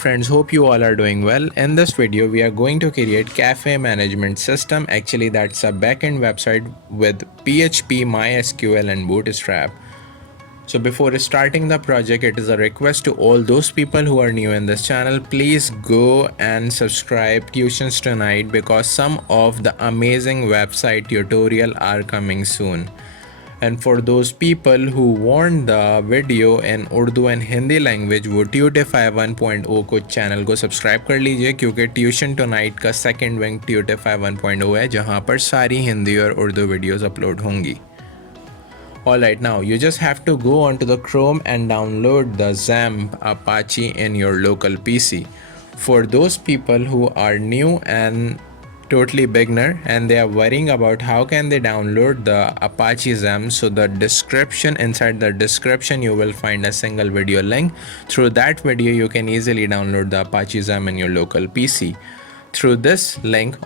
friends, hope you all are doing well. In this video we are going to create cafe management system. Actually that's a backend website with PHP, MySQL and Bootstrap. So before starting the project, it is a request to all those people who are new in this channel, please go and subscribe Tuitions Tonight because some of the amazing website tutorial are coming soon. And for those people who want the video in Urdu and Hindi language, वो Tutify 1.0 को channel को subscribe कर लीजिए क्योंकि tuition tonight का second wing Tutify 1.0 है जहां पर सारी हिंदी और उर्दू वीडियोस अपलोड होंगी. Alright, now you just have to go onto the Chrome and download the XAMPP Apache in your local PC. For those people who are new and totally beginner and they are worrying about how can they download the Apache XAMPP, so inside the description you will find a single video link. Through that video you can easily download the Apache XAMPP in your local PC. Through this link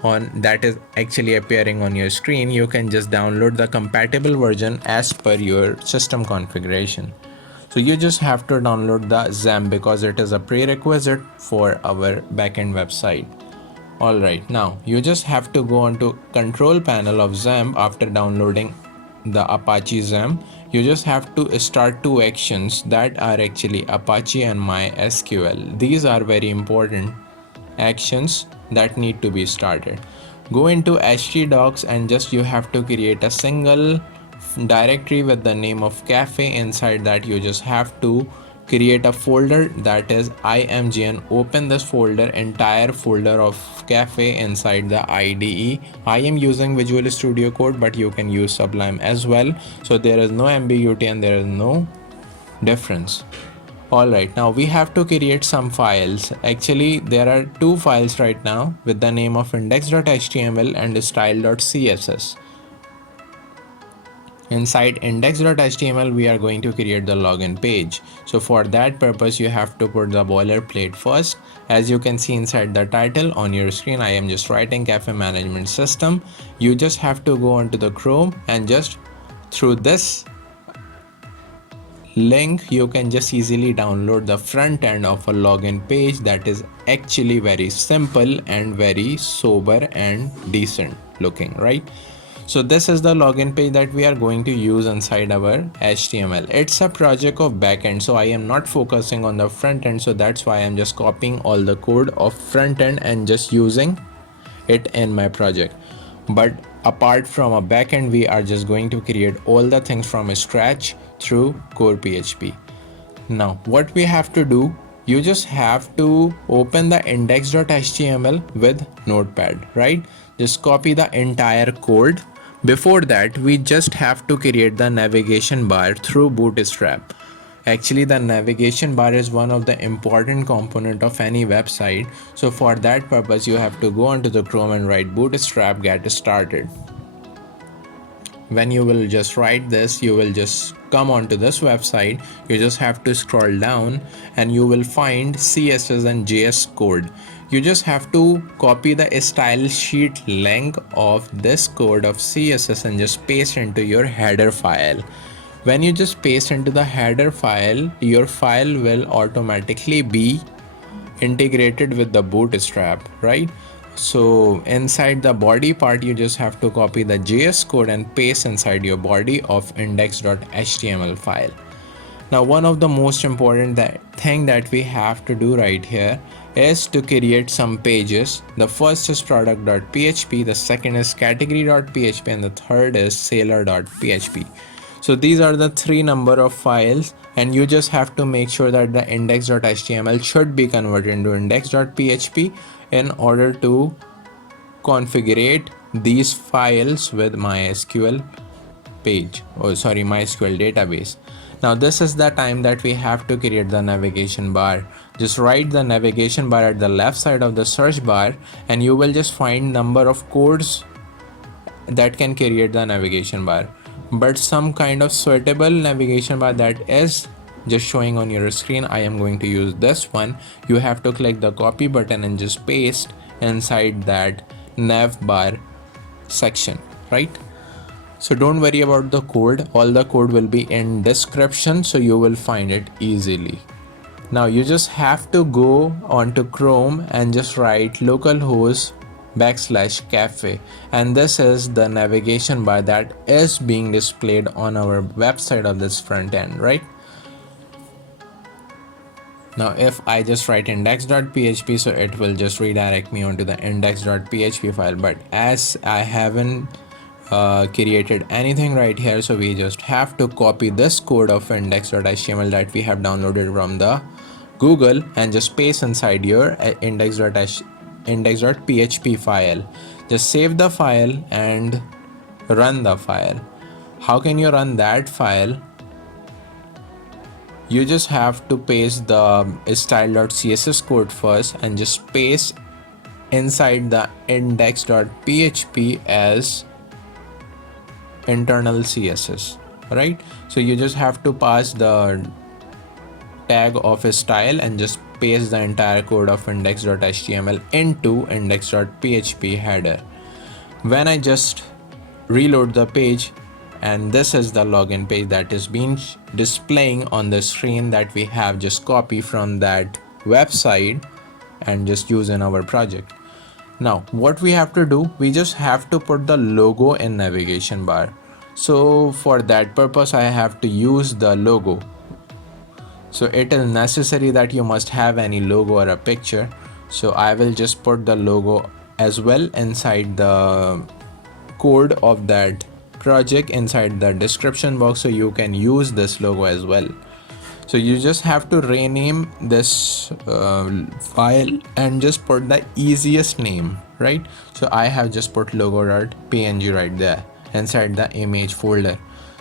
that is actually appearing on your screen, you can just download the compatible version as per your system configuration. So you just have to download the XAMPP because it is a prerequisite for our backend website. Alright, now you just have to go onto control panel of XAMPP. After downloading the Apache XAMPP, you just have to start two actions that are actually Apache and MySQL. These are very important actions that need to be started. Go into htdocs and just you have to create a single directory with the name of cafe. Inside that you just have to create a folder that is img. Open this folder, entire folder of cafe inside the IDE. I am using Visual Studio Code but you can use Sublime as well, so there is no ambiguity and there is no difference. Alright, now we have to create some files. Actually there are two files right now with the name of index.html and style.css. Inside index.html we are going to create the login page. So for that purpose you have to put the boilerplate first. As you can see inside the title on your screen, I am just writing cafe management system. You just have to go onto the Chrome and just through this link you can just easily download the front end of a login page that is actually very simple and very sober and decent looking, right? So this is the login page that we are going to use inside our HTML. It's a project of backend, so I am not focusing on the front end, so that's why I'm just copying all the code of front end and just using it in my project. But apart from a backend, we are just going to create all the things from scratch through core PHP. Now what we have to do, you just have to open the index.html with notepad, right? Just copy the entire code. Before that we just have to create the navigation bar through Bootstrap. Actually the navigation bar is one of the important component of any website, so for that purpose you have to go onto the Chrome and write bootstrap get started. When you will just write this, you will just come onto this website. You just have to scroll down and you will find CSS and JS code. You just have to copy the style sheet link of this code of CSS and just paste into your header file. When you just paste into the header file, your file will automatically be integrated with the Bootstrap, right? So inside the body part you just have to copy the JS code and paste inside your body of index.html file. Now one of the most important thing that we have to do right here is to create some pages. The first is product.php, the second is category.php and the third is sailor.php. So these are the three number of files and you just have to make sure that the index.html should be converted into index.php in order to configure these files with MySQL MySQL database. Now this is the time that we have to create the navigation bar. Just write the navigation bar at the left side of the search bar and you will just find number of codes that can create the navigation bar. But some kind of suitable navigation bar that is just showing on your screen, I am going to use this one. You have to click the copy button and just paste inside that nav bar section, right? So don't worry about the code, all the code will be in description, so you will find it easily. Now you just have to go onto Chrome and just write localhost/cafe, and this is the navigation bar that is being displayed on our website of this front end, right? Now if I just write index.php, so it will just redirect me onto the index.php file, but as I haven't created anything right here, so we just have to copy this code of index.html that we have downloaded from the Google and just paste inside your index.php file. Just save the file and run the file. How can you run that file? You just have to paste the style.css code first and just paste inside the index.php as internal css, right? So you just have to pass the tag of a style and just paste the entire code of index.html into index.php header. When I just reload the page, and this is the login page that is being displaying on the screen that we have just copied from that website and just use in our project. Now what we have to do, we just have to put the logo in navigation bar. So for that purpose I have to use the logo. So it is necessary that you must have any logo or a picture. So I will just put the logo as well inside the code of that project inside the description box, so you can use this logo as well. So you just have to rename this file and just put the easiest name, right? So I have just put logo.png right there inside the image folder.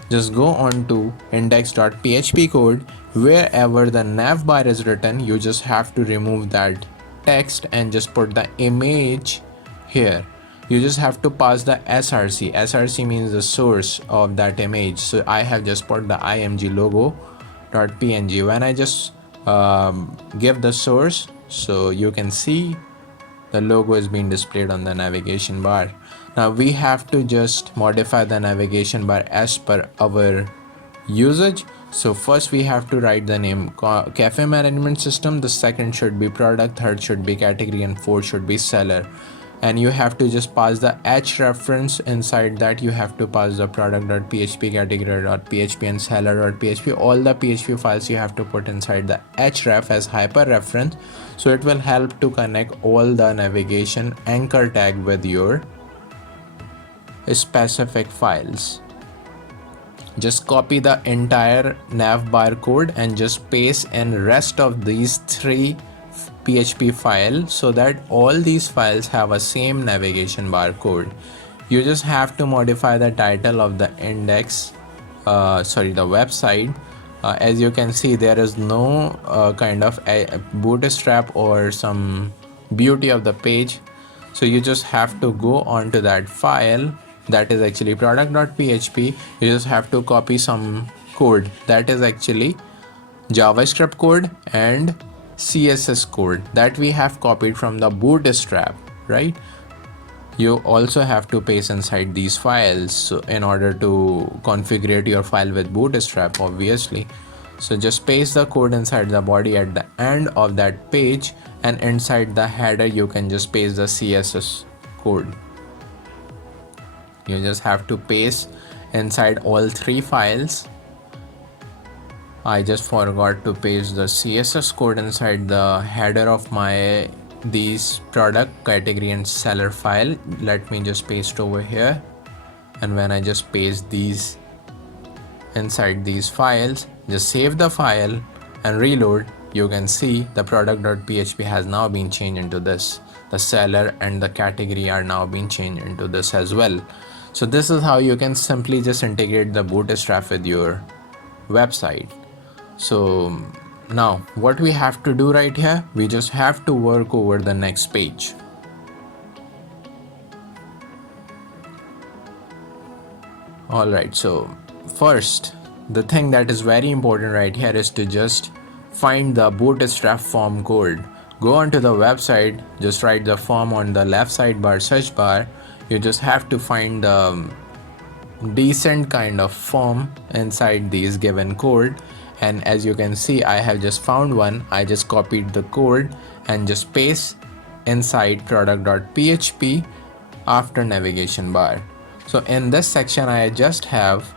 Just go on to index.php code. Wherever the nav bar is written, you just have to remove that text and just put the image here. You just have to pass the src. Src means the source of that image. So I have just put the img logo.png. When I just give the source, so you can see the logo is being displayed on the navigation bar. Now we have to just modify the navigation bar as per our usage. So first we have to write the name cafe management system, the second should be product, third should be category, and fourth should be seller. And you have to just pass the h reference. Inside that you have to pass the product.php, category.php, and seller.php. All the php files you have to put inside the href as hyper reference, so it will help to connect all the navigation anchor tag with your specific files. Just copy the entire nav bar code and just paste in rest of these three PHP file, so that all these files have a same navigation bar code. You just have to modify the title of the the website. As you can see, there is no kind of a bootstrap or some beauty of the page. So you just have to go onto that file, that is actually product.php. You just have to copy some code that is actually JavaScript code and CSS code that we have copied from the bootstrap, right? You also have to paste inside these files in order to configure your file with bootstrap, obviously. So just paste the code inside the body at the end of that page, and inside the header you can just paste the CSS code. You just have to paste inside all three files. I just forgot to paste the CSS code inside the header of my these product, category, and seller file. Let me just paste over here, and when I just paste these inside these files, just save the file and reload, you can see the product.php has now been changed into this. The seller and the category are now being changed into this as well. So this is how you can simply just integrate the bootstrap with your website. So now what we have to do right here, we just have to work over the next page. Alright, so first, the thing that is very important right here is to just find the bootstrap form code. Go onto the website, just write the form on the left sidebar search bar. You just have to find the decent kind of form inside these given code, and as you can see I have just found one. I just copied the code and just paste inside product.php after navigation bar. So in this section I just have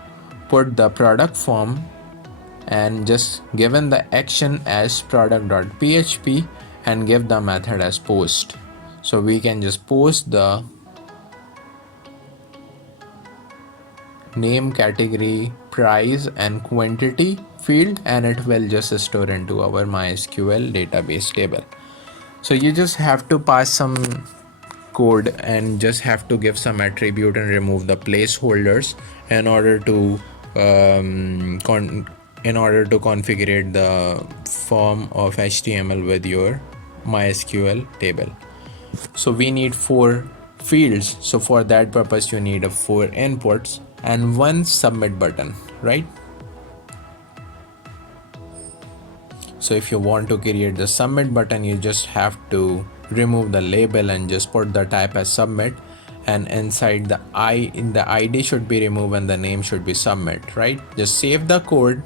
put the product form and just given the action as product.php and give the method as post. So we can just post the name, category, price and quantity field, and it will just store into our MySQL database table. So you just have to pass some code and just have to give some attribute and remove the placeholders in order to configure the form of HTML with your MySQL table. So we need 4 fields. So for that purpose you need 4 inputs and 1 submit button, right? So if you want to create the submit button, you just have to remove the label and just put the type as submit, and inside the ID should be removed and the name should be submit, right? Just save the code,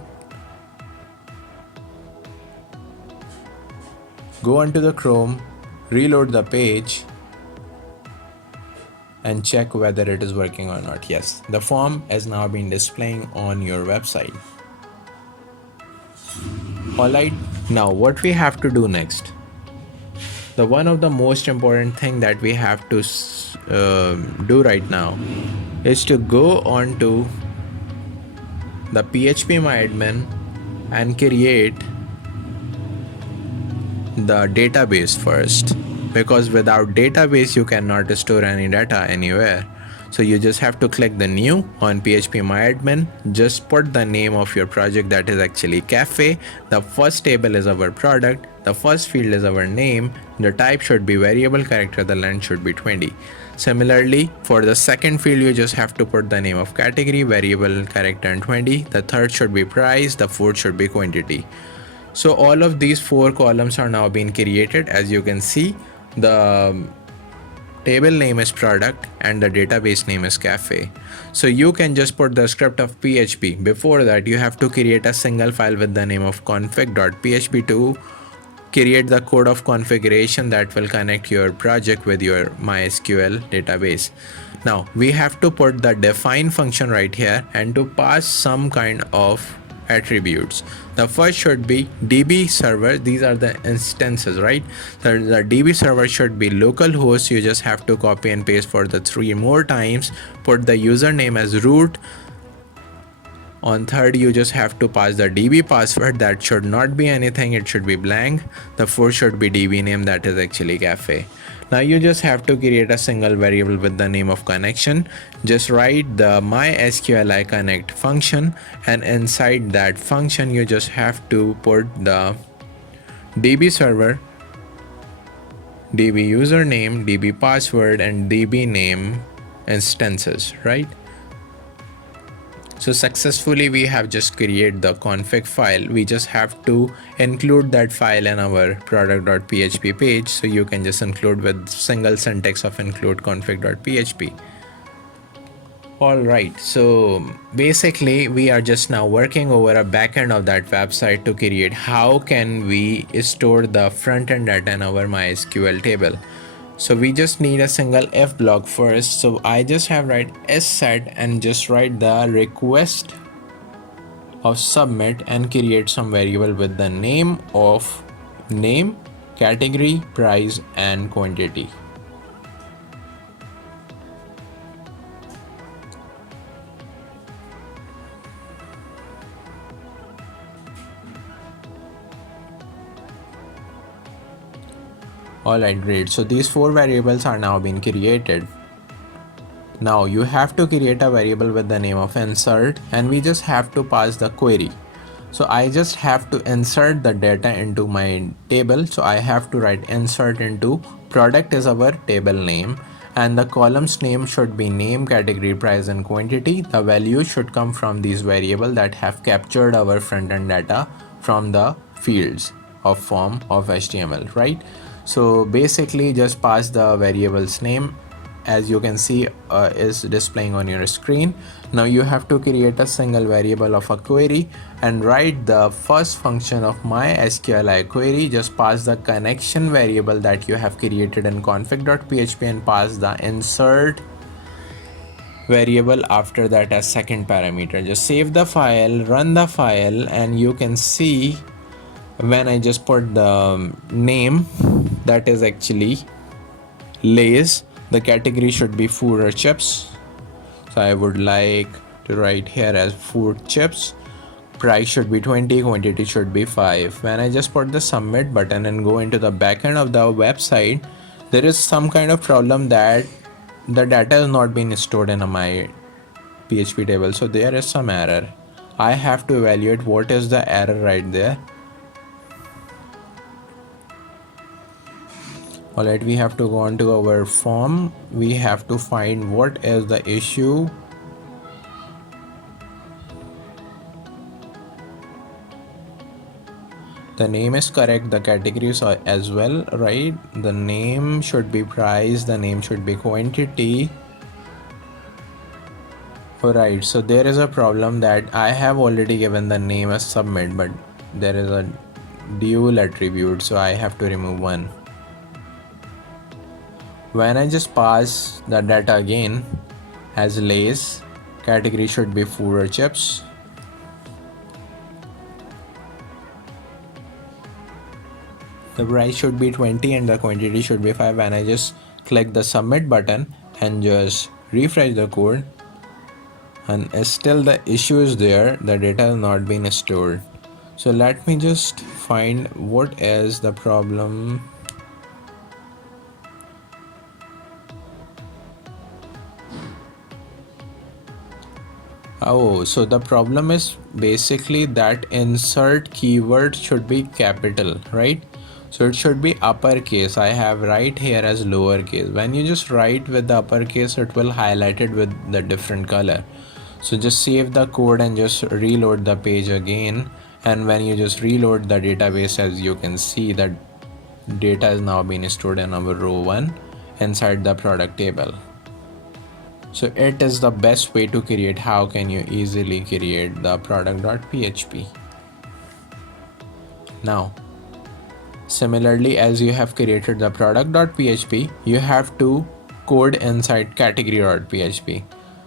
go onto the Chrome, reload the page and check whether it is working or not. Yes, the form has now been displaying on your website. Alright, now what we have to do next? The one of the most important thing that we have to do right now is to go on to the PHP MyAdmin and create the database first, because without database you cannot store any data anywhere. So you just have to click the new on PHP MyAdmin, just put the name of your project, that is actually cafe. The first table is our product, the first field is our name, the type should be variable character, the length should be 20. Similarly, for the second field you just have to put the name of category, variable character and 20. The third should be price, the fourth should be quantity. So all of these 4 columns are now being created. As you can see, the table name is product and the database name is cafe. So you can just put the script of PHP. Before that you have to create a single file with the name of config.php to create the code of configuration that will connect your project with your MySQL database. Now we have to put the define function right here and to pass some kind of attributes. The first should be DB server. These are the instances, right? The DB server should be localhost. You just have to copy and paste for the 3 more times. Put the username as root. On third you just have to pass the DB password, that should not be anything, it should be blank. The fourth should be DB name, that is actually cafe. Now you just have to create a single variable with the name of connection. Just write the MySQL connect function, and inside that function you just have to put the DB server, DB username, DB password and DB name instances, right? So successfully we have just created the config file. We just have to include that file in our product.php page. So you can just include with single syntax of include config.php. Alright, so basically we are just now working over a backend of that website to create how can we store the front end data in our MySQL table. So we just need a single if block first. So I just have write set and just write the request of submit and create some variable with the name of name, category, price and quantity. Alright, great. So these 4 variables are now being created. Now you have to create a variable with the name of insert, and we just have to pass the query. So I just have to insert the data into my table. So I have to write insert into product is our table name, and the columns name should be name, category, price and quantity. The value should come from these variables that have captured our front end data from the fields of form of HTML, right? So basically just pass the variable's name, as you can see is displaying on your screen. Now you have to create a single variable of a query and write the first function of MySQL query. Just pass the connection variable that you have created in config.php and pass the insert variable after that as second parameter. Just save the file, run the file, and you can see when I just put the name, that is actually Lay's. The category should be food or chips. So I would like to write here as food chips. Price should be 20, quantity should be 5. When I just put the submit button and go into the backend of the website, there is some kind of problem that the data has not been stored in my PHP table. So there is some error. I have to evaluate what is the error right there. Alright, we have to go on to our form. We have to find what is the issue. The name is correct, the categories are as well, right? The name should be price, the name should be quantity. Alright, so there is a problem that I have already given the name as submit, but there is a dual attribute, so I have to remove one. When I just pass the data again as Lay's, category should be food or chips. The price should be 20 and the quantity should be 5. And I just click the submit button and just refresh the code, and still the issue is there, the data has not been stored. So let me just find what is the problem. Oh, so the problem is basically that insert keyword should be capital, right? So it should be uppercase. I have right here as lowercase. When you just write with the uppercase, it will highlight it with the different color. So just save the code and just reload the page again. And when you just reload the database, as you can see, that data is now being stored in our row 1 inside the product table. So it is the best way to create. How can you easily create the product.php? Now, similarly, as you have created the product.php, you have to code inside category.php.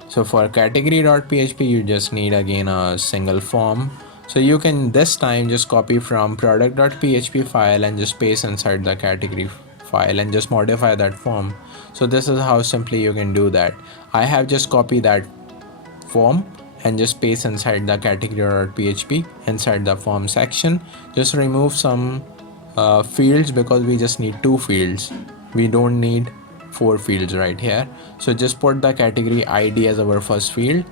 So for category.php, you just need again a single form. So you can this time just copy from product.php file and just paste inside the category file and just modify that form. So this is how simply you can do that. I have just copied that form and just paste inside the category.php inside the form section. Just remove some fields because we just need 2 fields. We don't need 4 fields right here. So just put the category ID as our first field.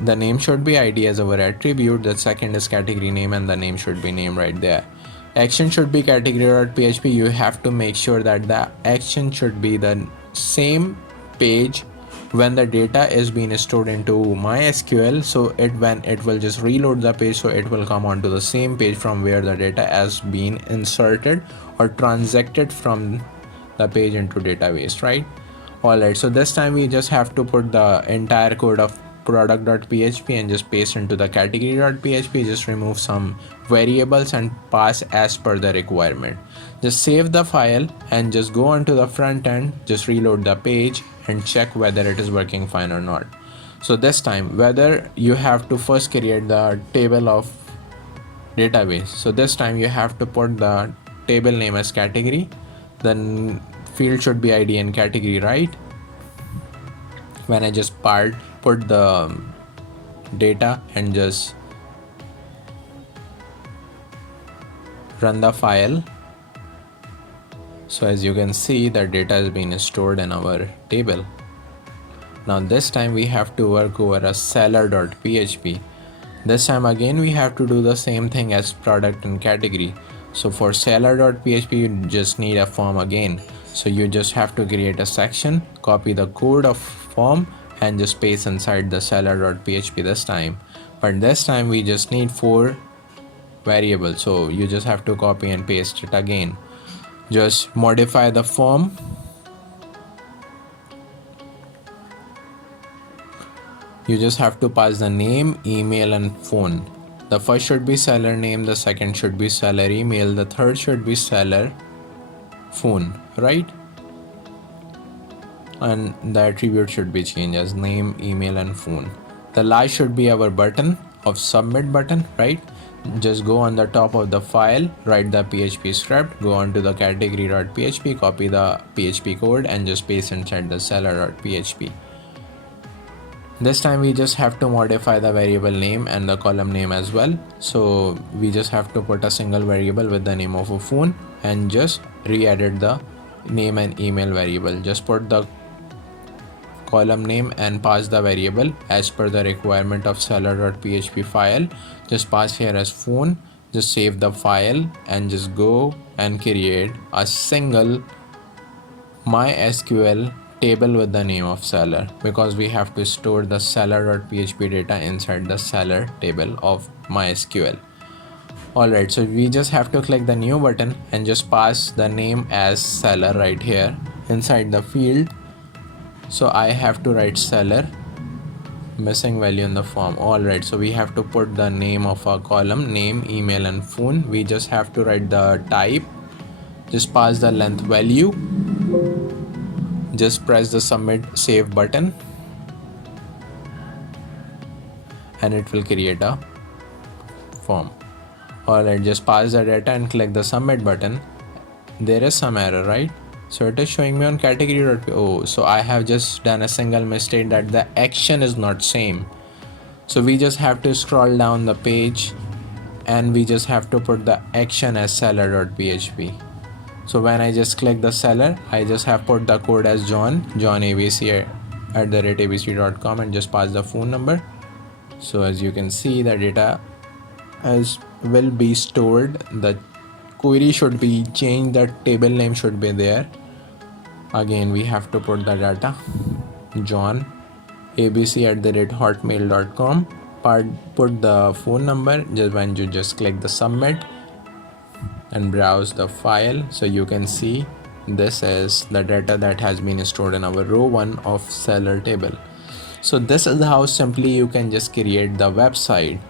The name should be ID as our attribute. The second is category name and the name should be name right there. Action should be category.php. You have to make sure that the action should be the same page when the data is being stored into MySQL. So when it will just reload the page, so it will come onto the same page from where the data has been inserted or transacted from the page into database, right? Alright, so this time we just have to put the entire code of product.php and just paste into the category.php. Just remove some variables and pass as per the requirement. Just save the file and just go onto the front end, just reload the page and check whether it is working fine or not. So this time, whether you have to first create the table of database. So this time you have to put the table name as category, then field should be ID and category, right? When I just put the data and just run the file. So as you can see, the data is being stored in our table. Now this time we have to work over a seller.php. This time again we have to do the same thing as product and category. So for seller.php you just need a form again. So you just have to create a section, copy the code of form and just paste inside the seller.php this time. But this time we just need 4 variables. So you just have to copy and paste it again. Just modify the form You just have to pass the name, email and phone. The first should be seller name, the second should be seller email, the third should be seller phone, right? And the attribute should be changed as name, email and phone. The last should be our button of submit button, right? Just go on the top of the file, write the PHP script, go on to the category.php, copy the PHP code and just paste inside the seller.php. This time we just have to modify the variable name and the column name as well. So we just have to put a single variable with the name of a phone and just re-edit the name and email variable. Just put the column name and pass the variable as per the requirement of seller.php file. Just pass here as phone, just save the file and just go and create a single MySQL table with the name of seller, because we have to store the seller.php data inside the seller table of MySQL. Alright, so we just have to click the new button and just pass the name as seller right here inside the field. So I have to write seller, missing value in the form. Alright, so we have to put the name of our column, name, email and phone. We just have to write the type, just pass the length value, just press the submit save button and it will create a form. Alright, just pass the data and click the submit button. There is some error, right? So it is showing me on category. Oh, so I have just done a single mistake that the action is not same. So we just have to scroll down the page and we just have to put the action as seller.php. So when I just click the seller, I just have put the code as John ABC @abc.com and just pass the phone number. So as you can see, the data as will be stored, the query should be changed, the table name should be there. Again we have to put the data John abc@hotmail.com, put the phone number. Just when you just click the submit and browse the file, so you can see this is the data that has been stored in our row 1 of seller table. So this is how simply you can just create the website.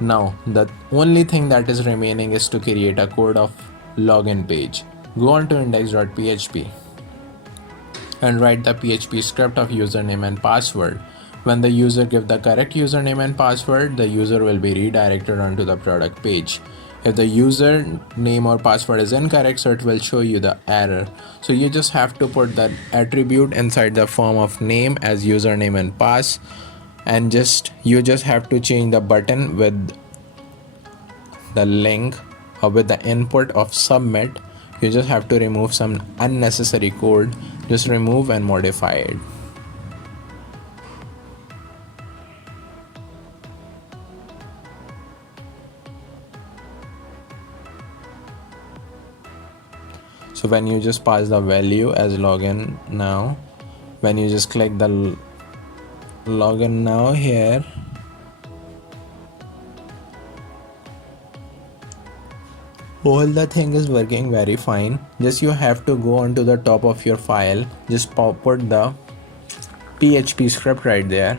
Now the only thing that is remaining is to create a code of login page. Go on to index.php and write the PHP script of username and password. When the user gives the correct username and password, the user will be redirected onto the product page. If the user name or password is incorrect, so it will show you the error. So you just have to put that attribute inside the form of name as username and pass, and you just have to change the button with the link or with the input of submit. You just have to remove some unnecessary code. Just remove and modify it. So when you just pass the value as login now, when you just click the login now here, all the thing is working very fine. Just you have to go onto the top of your file, just put the PHP script right there.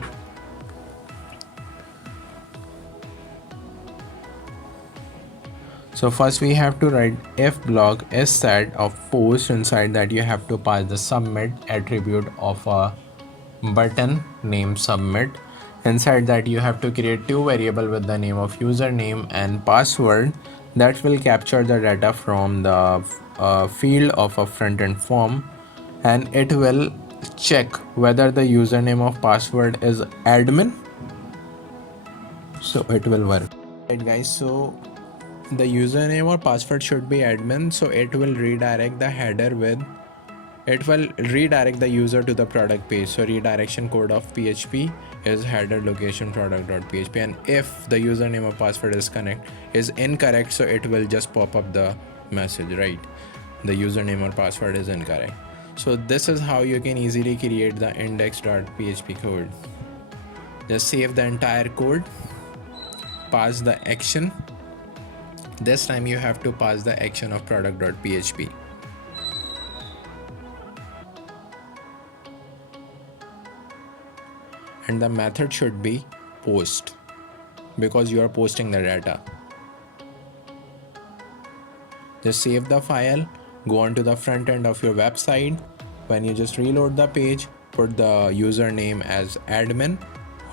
So first we have to write if block is set of post. Inside that you have to pass the submit attribute of a button name submit. Inside that you have to create two variables with the name of username and password that will capture the data from the field of a front-end form, and it will check whether the username of password is admin, so it will work. Right guys, so the username or password should be admin, so it will redirect the header with, it will redirect the user to the product page. So redirection code of PHP is header location product.php, and if the username or password is incorrect, so it will just pop up the message, right? The username or password is incorrect. So this is how you can easily create the index.php code. Just save the entire code, pass the action. This time you have to pass the action of product.php. and the method should be post because you are posting the data. Just save the file, go on to the front end of your website. When you just reload the page, put the username as admin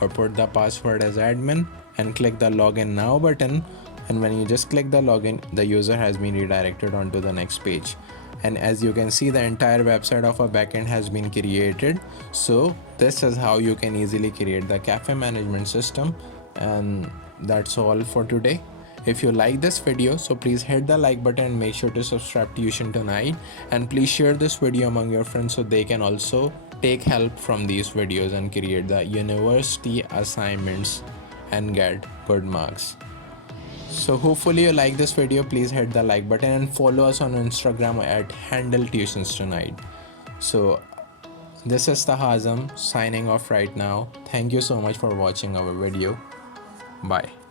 or put the password as admin and click the login now button. And when you just click the login, the user has been redirected onto the next page. And as you can see, the entire website of a backend has been created. So this is how you can easily create the cafe management system. And that's all for today. If you like this video, so please hit the like button and make sure to subscribe to Tuition Tonight, and please share this video among your friends so they can also take help from these videos and create the university assignments and get good marks. So hopefully you like this video. Please hit the like button and follow us on Instagram at @handletutionstonight. So this is the Hazam signing off right now. Thank you so much for watching our video. Bye.